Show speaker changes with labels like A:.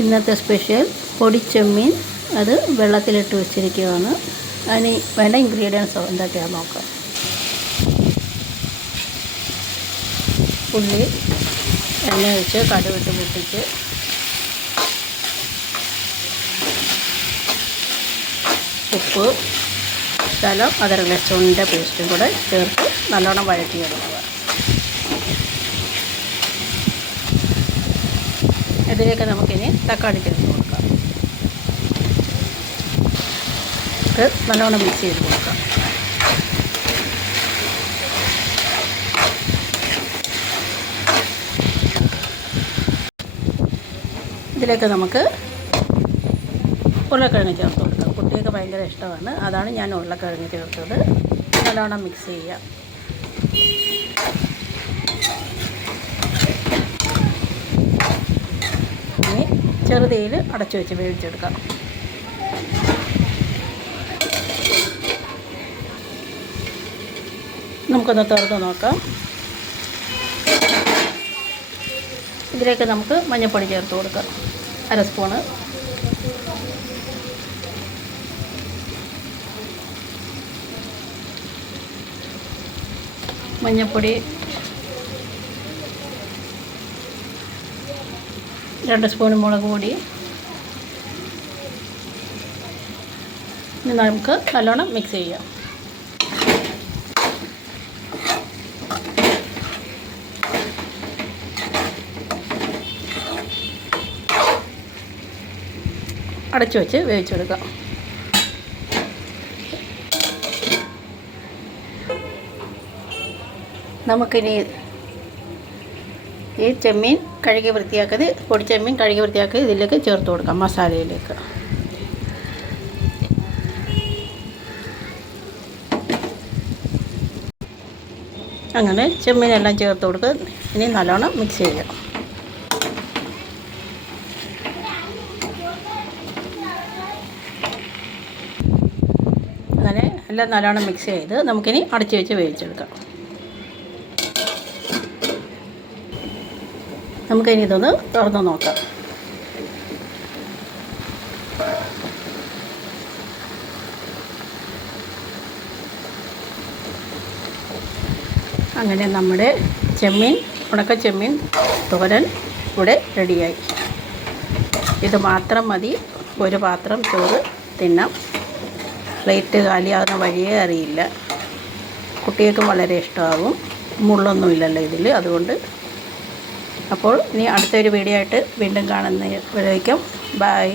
A: ഇന്നത്തെ സ്പെഷ്യൽ പൊടിച്ചെമ്മീൻ അത് വെള്ളത്തിലിട്ട് വെച്ചിരിക്കുകയാണ്. അതിന് വേണ്ട ഇൻഗ്രീഡിയൻസ് എന്തൊക്കെയാണെന്ന് നോക്കാം. ഉള്ളി എണ്ണ ഒഴിച്ച് കടുവിട്ട് പൊട്ടിച്ച്. ഉപ്പ് സ്ഥലം അതര ലക്ഷണിന്റെ പേസ്റ്റും കൂടെ ചേർത്ത് നല്ലോണം വഴറ്റിയെടുക്കുക. ഇതിലേക്ക് നമുക്കിനി തക്കാളി ചേർത്ത് കൊടുക്കാം. ഇത് നല്ലോണം മിക്സ് ചെയ്ത് കൊടുക്കാം. ഇതിലേക്ക് നമുക്ക് ഉരുളക്കിഴങ്ങ് ചേർത്ത് കൊടുക്കാം. കുട്ടികൾക്ക് ഭയങ്കര ഇഷ്ടമാണ്. അതാണ് ഞാൻ ഉരുളക്കിഴങ്ങ് ചേർത്തത്. നല്ലോണം മിക്സ് ചെയ്യാം ഇനി ചെറുതീയിൽ അടച്ചു വെച്ച് വേവിച്ചെടുക്കാം. നമുക്കൊന്ന് തുറന്ന് നോക്കാം. ഇതിലേക്ക് നമുക്ക് മഞ്ഞൾപ്പൊടി ചേർത്ത് കൊടുക്കാം. അര സ്പൂണ്. മഞ്ഞൾപ്പൊടി രണ്ട് സ്പൂൺ മുളക് പൊടി. ഇനി നമുക്ക് നല്ലോണം മിക്സ് ചെയ്യാം. അടച്ചു വെച്ച് വേവിച്ചെടുക്കാം. നമുക്കിനി ഈ ചെമ്മീൻ കഴുകി വൃത്തിയാക്കിയത് പൊടിച്ചെമ്മീൻ കഴുകി വൃത്തിയാക്കി ഇതിലേക്ക് ചേർത്ത് കൊടുക്കാം മസാലയിലേക്ക്. അങ്ങനെ ചെമ്മീനെല്ലാം ചേർത്ത് കൊടുത്ത് ഇനി നല്ലോണം മിക്സ് ചെയ്യാം അങ്ങനെ എല്ലാം നല്ലോണം മിക്സ് ചെയ്ത് നമുക്കിനി അടച്ചു വെച്ച് വേവിച്ചെടുക്കാം. നമുക്കിനി ഇതൊന്ന് തുറന്ന് നോക്കാം. അങ്ങനെ നമ്മുടെ ചെമ്മീൻ ഉണക്ക ചെമ്മീൻ തോരൻ ഇവിടെ റെഡിയായി. ഇത് മാത്രം മതി. ഒരു പാത്രം ചോറ് തിന്നാം. പ്ലേറ്റ് കാലിയാകുന്ന വഴിയേ അറിയില്ല. കുട്ടികൾക്കും വളരെ ഇഷ്ടമാകും മുള്ളൊന്നുമില്ലല്ലോ ഇതിൽ അതുകൊണ്ട് അപ്പോൾ ഇനി അടുത്തൊരു വീഡിയോ ആയിട്ട് വീണ്ടും കാണുന്നവരേക്കും ബായ്